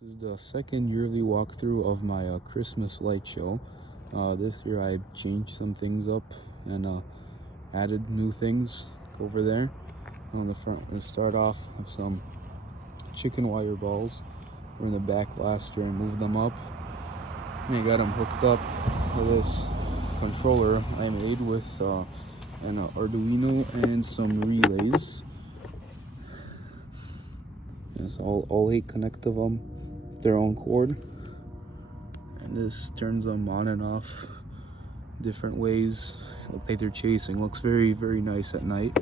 This is the second yearly walkthrough of my Christmas light show. This year I changed some things up and added new things over there. On the front, we're going to start off with some chicken wire balls. We're in the back last year and moved them up. And I got them hooked up to this controller I made with an Arduino and some relays. It's all 8 connect of them with their own cord, and this turns them on and off different ways. Look like they're chasing. Looks very nice at night.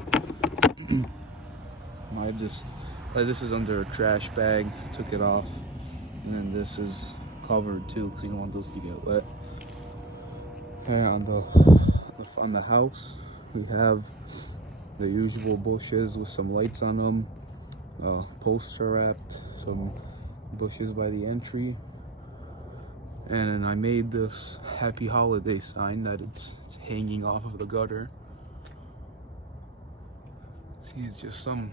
This is under a trash bag. Took it off, and then this is covered too because you don't want this to get wet. And on the house we have the usual bushes with some lights on them. Posts are wrapped, some bushes by the entry, and then I made this happy holiday sign that it's hanging off of the gutter. See, it's just some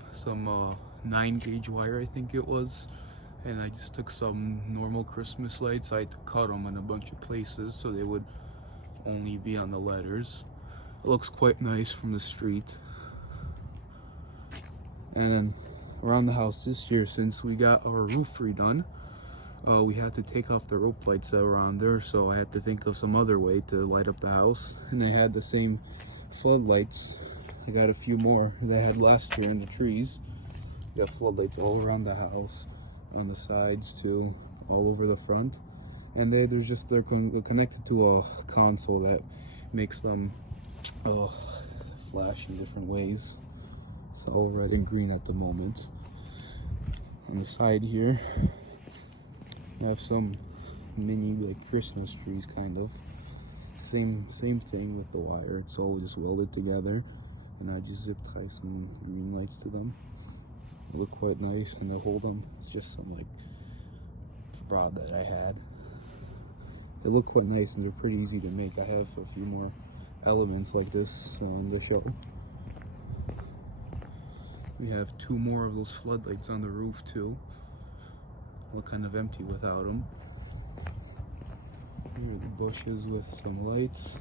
9-gauge wire, I think it was, and I just took some normal Christmas lights. I had to cut them in a bunch of places so they would only be on the letters. It looks quite nice from the street. And then around the house this year, since we got our roof redone, we had to take off the rope lights that were on there, so I had to think of some other way to light up the house. And they had the same floodlights. I got a few more that I had last year in the trees. Got floodlights all around the house, on the sides too, all over the front. And they're connected to a console that makes them flash in different ways. It's all red and green at the moment. On the side here, I have some mini Christmas trees, kind of. Same thing with the wire. It's all just welded together, and I just zip tie some green lights to them. They look quite nice, and to hold them, it's just some rod that I had. They look quite nice, and they're pretty easy to make. I have a few more elements like this in the show. We have 2 more of those floodlights on the roof too. Look kind of empty without them. Here are the bushes with some lights.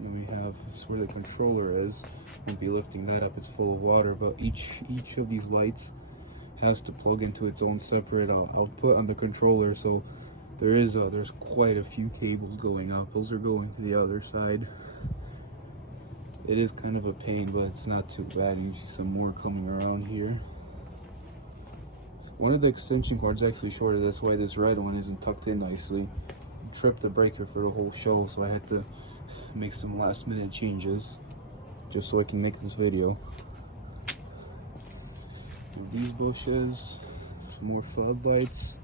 And we have this where the controller is. Won't be lifting that up, it's full of water, but each of these lights has to plug into its own separate output on the controller, so there's quite a few cables going up. Those are going to the other side. It is kind of a pain, but it's not too bad. You see some more coming around here. One of the extension cords actually shorted this way. This red one isn't tucked in nicely. I tripped the breaker for the whole show, so I had to make some last minute changes just so I can make this video. These bushes, some more floodlights.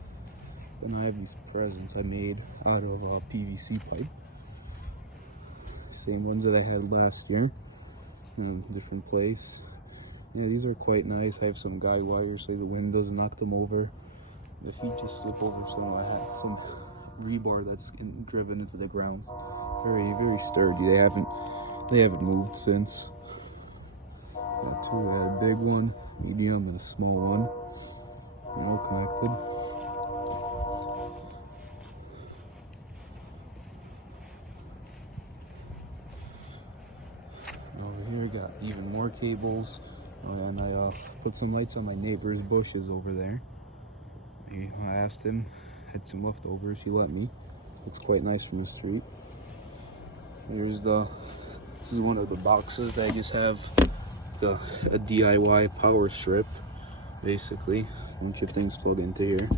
Then I have these presents I made out of PVC pipe. Same ones that I had last year in a different place. Yeah, these are quite nice. I have some guide wires so the wind doesn't knock them over. The feet just slip over some. I have some rebar that's driven into the ground. Very sturdy. They haven't moved since. Got 2. I had a big one, medium, and a small one. All connected. Got even more cables, and I put some lights on my neighbor's bushes over there. I asked him, had some leftovers, he let me. Looks quite nice from the street. This is one of the boxes. I just have a DIY power strip, basically. A bunch of things plug into here,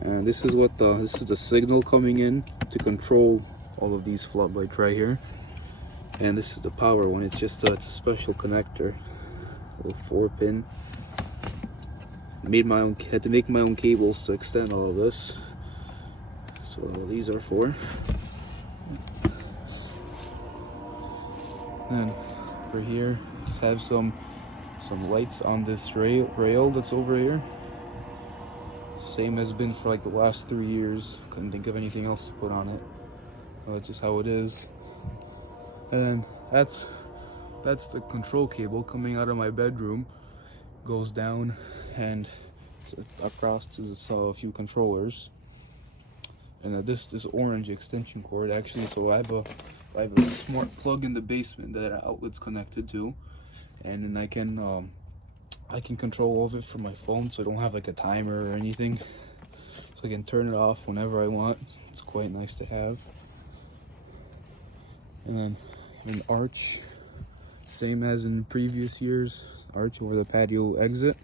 and this is the signal coming in to control all of these floodlights right here. And this is the power one. It's just it's a special connector, a 4-pin. Had to make my own cables to extend all of this. That's what all these are for. And for here, just have some lights on this rail that's over here. Same has been for the last 3 years. Couldn't think of anything else to put on it. That's just how it is. And that's the control cable coming out of my bedroom. Goes down and across to a few controllers. And this orange extension cord actually, so I have a smart plug in the basement that outlet's connected to, and then I can control all of it from my phone, so I don't have like a timer or anything, so I can turn it off whenever I want. It's quite nice to have. And then an arch, same as in previous years, arch over the patio exit.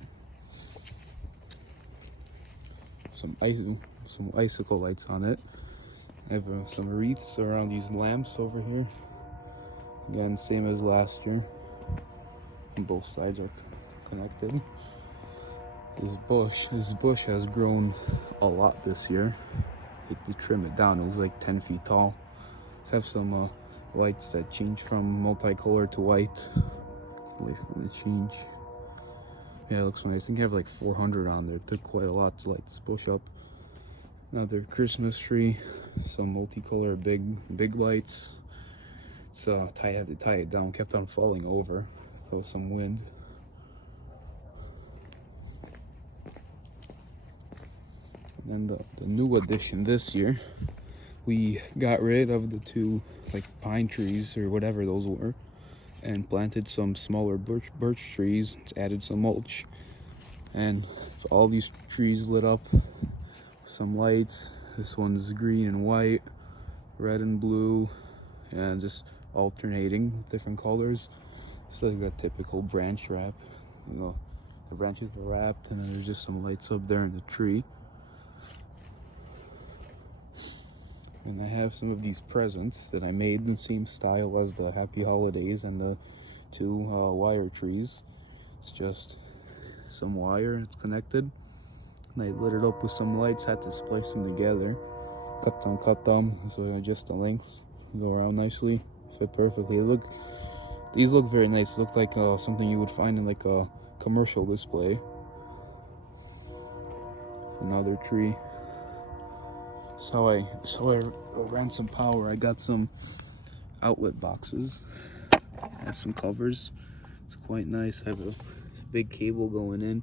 Some icicle lights on it. I have some wreaths around these lamps over here. Again, same as last year. And both sides are connected. This bush has grown a lot this year. I had to trim it down. It was like 10 feet tall. I have some lights that change from multicolor to white. Wait for them to change. Yeah, it looks nice. I think I have like 400 on there. It took quite a lot to light this bush up. Another Christmas tree, some multicolor big lights. So I had to tie it down. Kept on falling over. There was some wind. And then the new addition this year, we got rid of the two like pine trees or whatever those were, and planted some smaller birch trees. It's added some mulch, and so all these trees lit up. Some lights. This one's green and white, red and blue, and just alternating with different colors. It's like a typical branch wrap. You know, the branches are wrapped, and then there's just some lights up there in the tree. And I have some of these presents that I made in the same style as the Happy Holidays and the two wire trees. It's just some wire, it's connected. And I lit it up with some lights, had to splice them together. Cut them, so just the lengths go around nicely, fit perfectly. These look very nice. Look like something you would find in like a commercial display. Another tree. So I ran some power. I got some outlet boxes and some covers. It's quite nice. I have a big cable going in.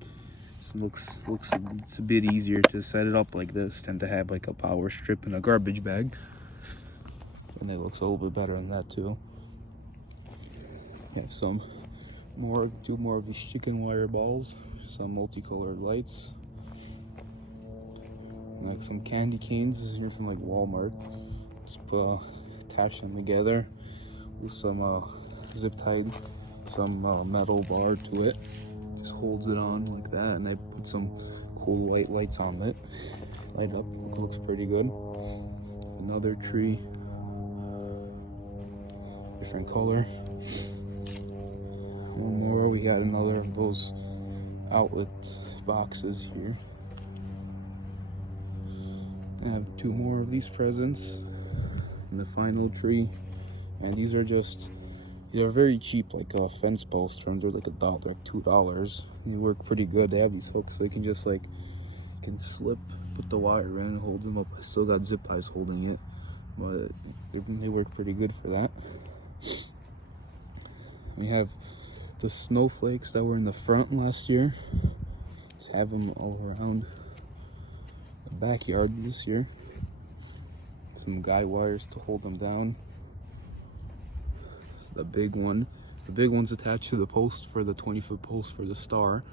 This looks it's a bit easier to set it up like this than to have like a power strip and a garbage bag. And it looks a little bit better than that too. I have two more of these chicken wire balls, some multicolored lights. Like some candy canes. This is here from like Walmart. Just attach them together with some zip tied some metal bar to it. Just holds it on like that, and I put some cool white lights on it. Light up. It looks pretty good. Another tree, different color. One more. We got another of those outlet boxes here. I have two more of these presents and the final tree, and these are very cheap, like fence post terms. They're like $1, like $2. They work pretty good. They have these hooks, so you can just like slip, put the wire in, it holds them up. I still got zip ties holding it, but they work pretty good for that. We have the snowflakes that were in the front last year. Just have them all around the backyard this year. Some guy wires to hold them down. The big one's attached to the post for the 20-foot post for the star.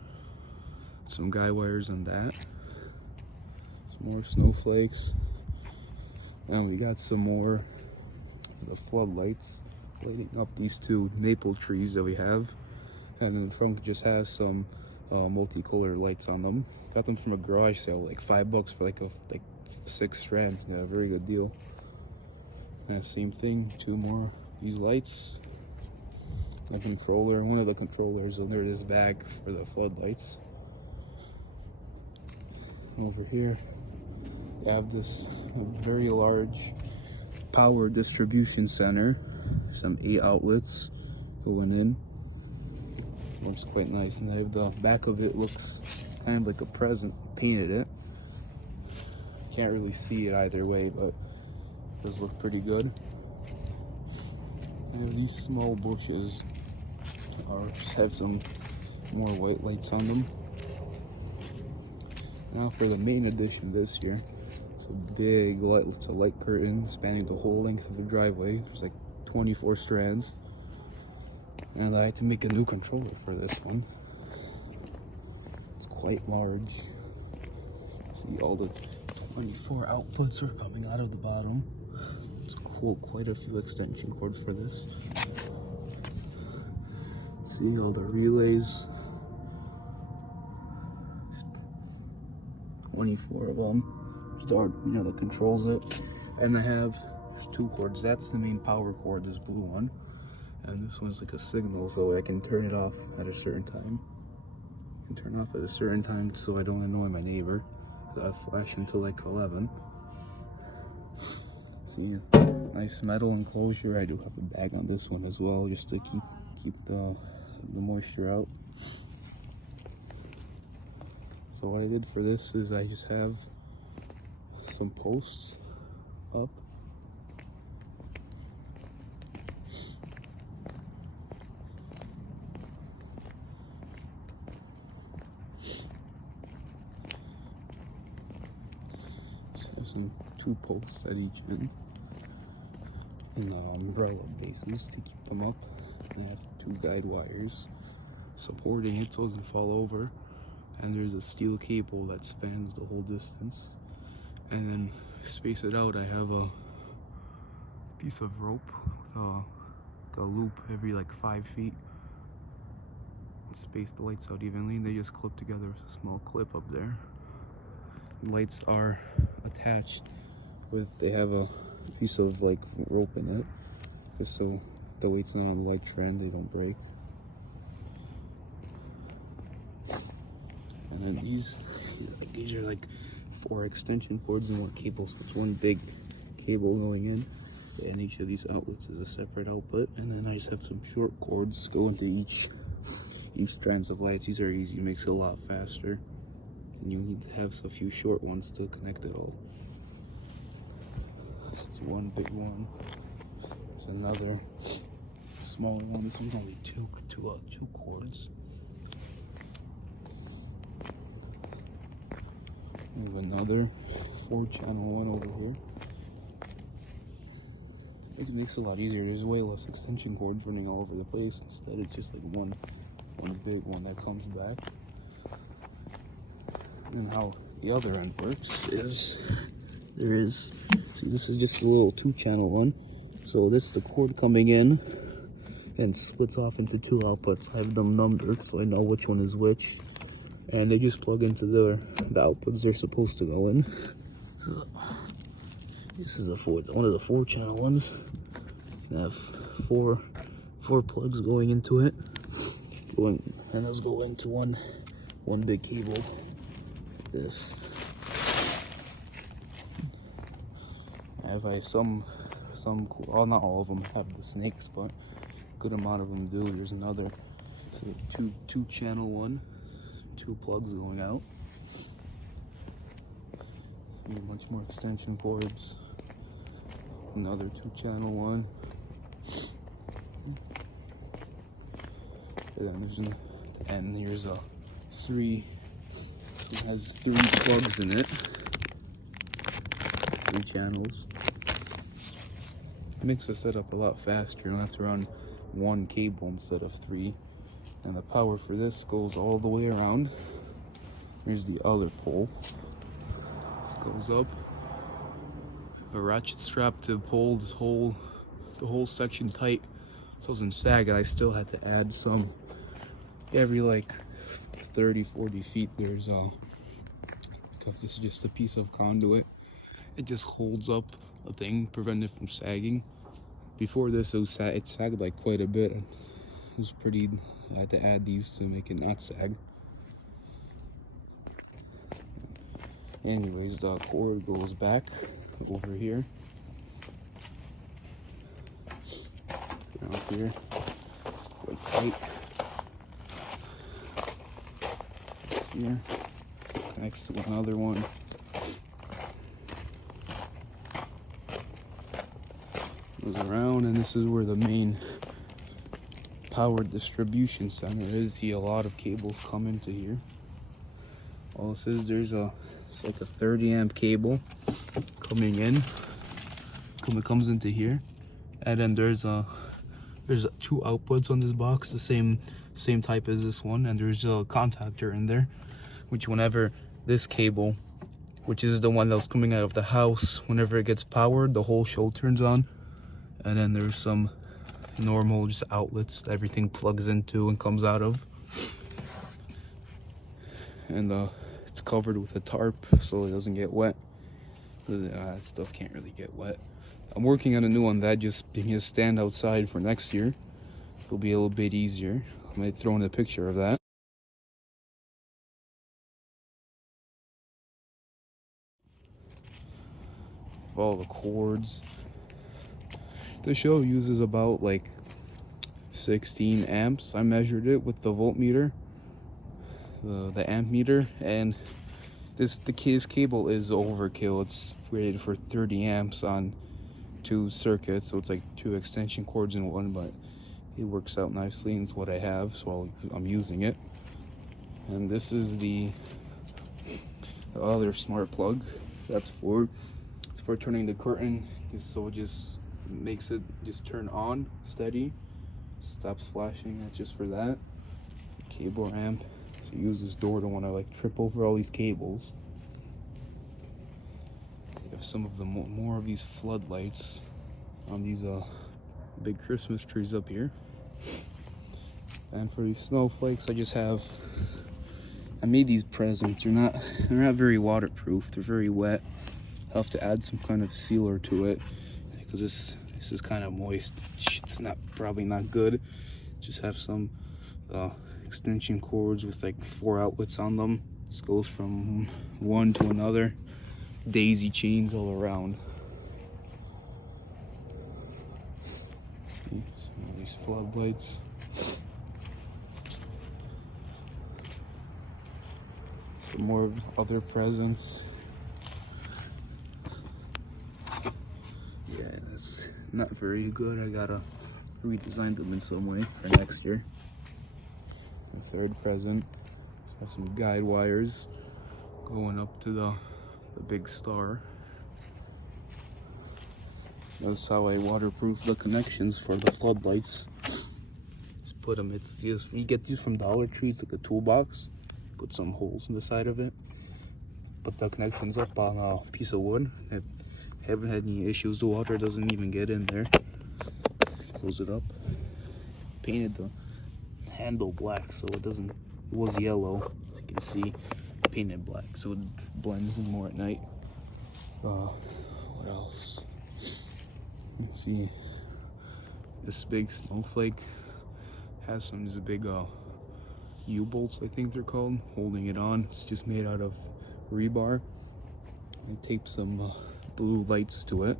Some guy wires on that. Some more snowflakes. And we got some more of the floodlights lighting up these two maple trees that we have. And then the front just has some multicolored lights on them. Got them from a garage sale, like $5 for like 6 strands. Yeah, very good deal. And same thing, two more these lights. The controller, one of the controllers under this bag for the floodlights. Over here, we have this very large power distribution center. Some 8 outlets going in. Looks quite nice, and the back of it looks kind of like a present. Painted it. Can't really see it either way, but it does look pretty good. And these small bushes have some more white lights on them. Now for the main addition this year. It's a big light, it's a light curtain spanning the whole length of the driveway. There's like 24 strands. And I had to make a new controller for this one. It's quite large. See, all the 24 outputs are coming out of the bottom. It's cool, quite a few extension cords for this. See all the relays. 24 of them. Start, that controls it. And I have there's 2 cords. That's the main power cord, this blue one. And this one's like a signal, so I can turn it off at a certain time. I can turn off at a certain time so I don't annoy my neighbor. I flash until like 11. See, nice metal enclosure. I do have a bag on this one as well, just to keep the moisture out. So what I did for this is I just have some posts up. So there's some 2 posts at each end, and the umbrella bases to keep them up. And I have 2 guide wires supporting it so it doesn't fall over. And there's a steel cable that spans the whole distance. And then space it out, I have a piece of rope with a loop every like 5 feet. Space the lights out evenly. They just clip together with a small clip up there. Lights are attached with, they have a piece of like rope in it, just so the weight's not on the light trend, they don't break. And then these are like 4 extension cords and 1 cable, so it's 1 big cable going in, and each of these outlets is a separate output. And then I just have some short cords go into each strands of lights. These are easy, makes it a lot faster, and you need to have a few short ones to connect it all. It's 1 big one, there's another smaller one. This one's only two cords. We have another 4-channel one over here. It makes it a lot easier. There's way less extension cords running all over the place. Instead, it's just like one big one that comes back. And how the other end works is see, this is just a little 2-channel one. So this is the cord coming in and splits off into 2 outputs. I have them numbered so I know which one is which. And they just plug into the outputs they're supposed to go in. This is one of the 4-channel ones. You have four plugs going into it. And those go into one big cable. This. I have some, well, not all of them have the snakes, but a good amount of them do. There's another 2-channel one. 2 plugs going out. See a bunch more extension cords. Another 2-channel one. And here's a 3. It has 3 plugs in it. 3 channels. It makes the setup a lot faster. You don't have to run 1 cable instead of 3. And the power for this goes all the way around. Here's the other pole. This goes up. A ratchet strap to pull the whole section tight so it doesn't sag. And I still had to add some every like 30-40 feet. There's because this is just a piece of conduit. It just holds up a thing, prevent it from sagging. Before this, it sagged like quite a bit. It was pretty. I had to add these to make it not sag. Anyways, the cord goes back over here. Down here, quite tight. Here, connects to another one. Goes around, and this is where the main power distribution center is. See, a lot of cables come into here. all this is, it's like a 30 amp cable coming in. It comes into here, and then there's two outputs on this box, the same type as this one, and there's a contactor in there, which whenever this cable, which is the one that was coming out of the house, whenever it gets powered, the whole show turns on. And then there's some normal just outlets that everything plugs into and comes out of, and it's covered with a tarp so it doesn't get wet. That stuff can't really get wet. I'm working on a new one that just being a stand outside for next year. It'll be a little bit easier. I might throw in a picture of that. All the cords. The show uses about like 16 amps. I measured it with the voltmeter, the amp meter, and this cable is overkill. It's rated for 30 amps on 2 circuits, so it's like 2 extension cords in one, but it works out nicely and it's what I have, so I'm using it. And this is the other smart plug. It's for turning the curtain, just so it just makes it just turn on steady, stops flashing. That's just for that. Cable amp. So use this door, don't want to like trip over all these cables. We have some of the more of these floodlights on these big Christmas trees up here. And for these snowflakes, I made these presents. They're not very waterproof. They're very wet. I'll have to add some kind of sealer to it because this is kind of moist. It's probably not good. Just have some extension cords with like 4 outlets on them. This goes from one to another. Daisy chains all around. Some of these floodlights. Some more other presents. Yeah, that's not very good. I gotta redesign them in some way for next year. The 3rd present. Have some guide wires going up to the big star. That's how I waterproof the connections for the floodlights. Just put them. It's just, you get these from Dollar Tree. It's like a toolbox. Put some holes in the side of it. Put the connections up on a piece of wood. I haven't had any issues. The water doesn't even get in there. Close it up. Painted the handle black so it doesn't. It was yellow, as you can see. Painted black so it blends in more at night. What else? Let's see. This big snowflake has these big U-bolts, I think they're called, holding it on. It's just made out of rebar. I taped some blue lights to it.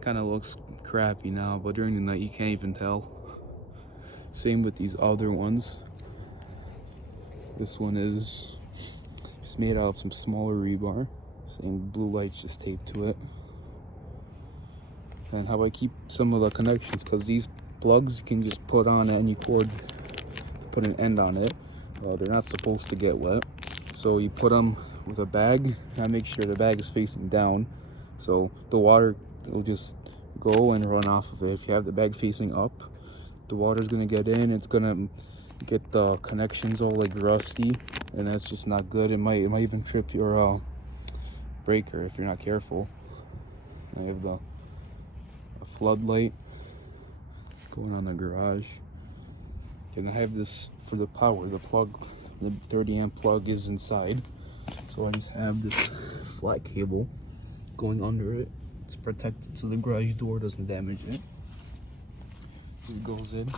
Kind of looks crappy now, but during the night you can't even tell. Same with these other ones. This one is just made out of some smaller rebar. Same blue lights just taped to it. And how I keep some of the connections, because these plugs you can just put on any cord to put an end on it. They're not supposed to get wet. So you put them with a bag. I make sure the bag is facing down, so the water will just go and run off of it. If you have the bag facing up, the water's gonna get in. It's gonna get the connections all like rusty, and that's just not good. It might even trip your breaker if you're not careful. I have a floodlight going on the garage, and I have this for the power. The plug, the 30 amp plug is inside, so I just have this flat cable going under it. It's protected so the garage door doesn't damage it. It goes in.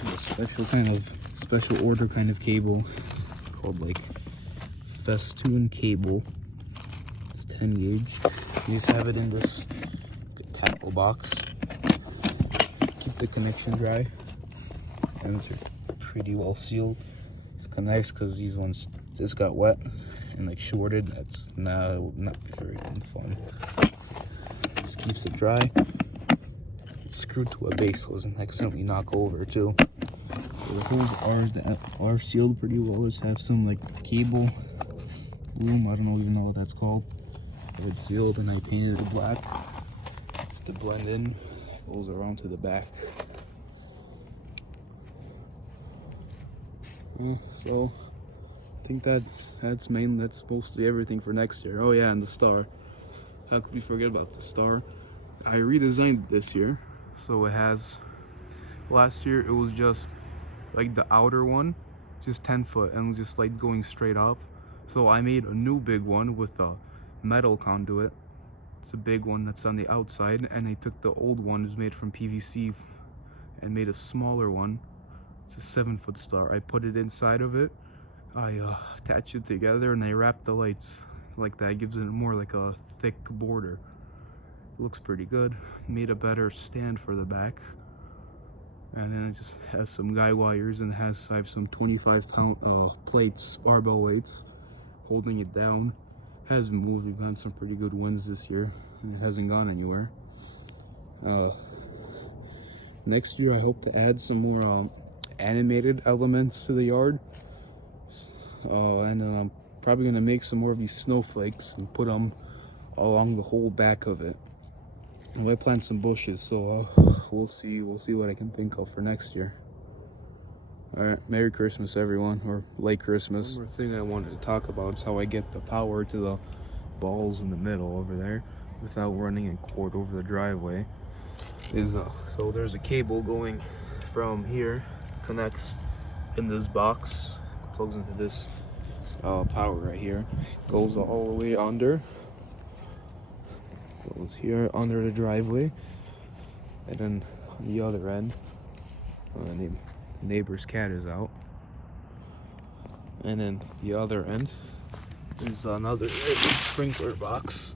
It's a special order kind of cable called like festoon cable. It's 10 gauge. You just have it in this tackle box. Keep the connection dry, and it's pretty well sealed. It's kind of nice because these ones just got wet and like shorted. That's not very fun. Just keeps it dry. It's screwed to a base so it doesn't accidentally knock over too. So the holes are sealed pretty well. Just have some like cable loom. I don't even know what that's called. It's sealed, and I painted it black. It's to blend in. Goes around to the back. So I think that's supposed to be everything for next year. Oh yeah, and the star. How could we forget about the star? I redesigned it this year, so it has. Last year it was just like the outer one, just 10 foot and just like going straight up. So I made a new big one with a metal conduit. It's a big one that's on the outside, and I took the old one, is made from PVC, and made a smaller one. It's a 7-foot star. I put it inside of it. I attached it together, and I wrapped the lights like that. It gives it more like a thick border. It looks pretty good. Made a better stand for the back. And then it just has some guy wires, and I have some 25-pound plates, barbell weights, holding it down. Hasn't moved. We've had some pretty good wins this year, and it hasn't gone anywhere. Next year I hope to add some more animated elements to the yard, and then I'm probably gonna make some more of these snowflakes and put them along the whole back of it. And I plant some bushes, so we'll see what I can think of for next year. All right, Merry Christmas, everyone, or late Christmas. One more thing I wanted to talk about is how I get the power to the balls in the middle over there without running a cord over the driveway. So there's a cable going from here, connects in this box, plugs into this power right here, goes all the way under, goes here under the driveway, and then on the other end, the neighbor's cat is out, and then the other end is another sprinkler box.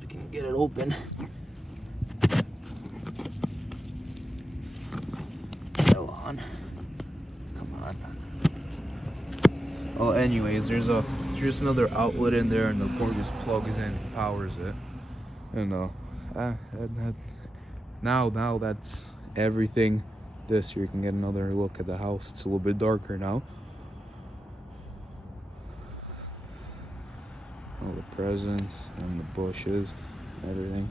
I can get it open. Come on. Oh, anyways, there's just another outlet in there, and the cord just plugs in and powers it. And now that's everything. This year you can get another look at the house. It's a little bit darker now. All the presents and the bushes, everything.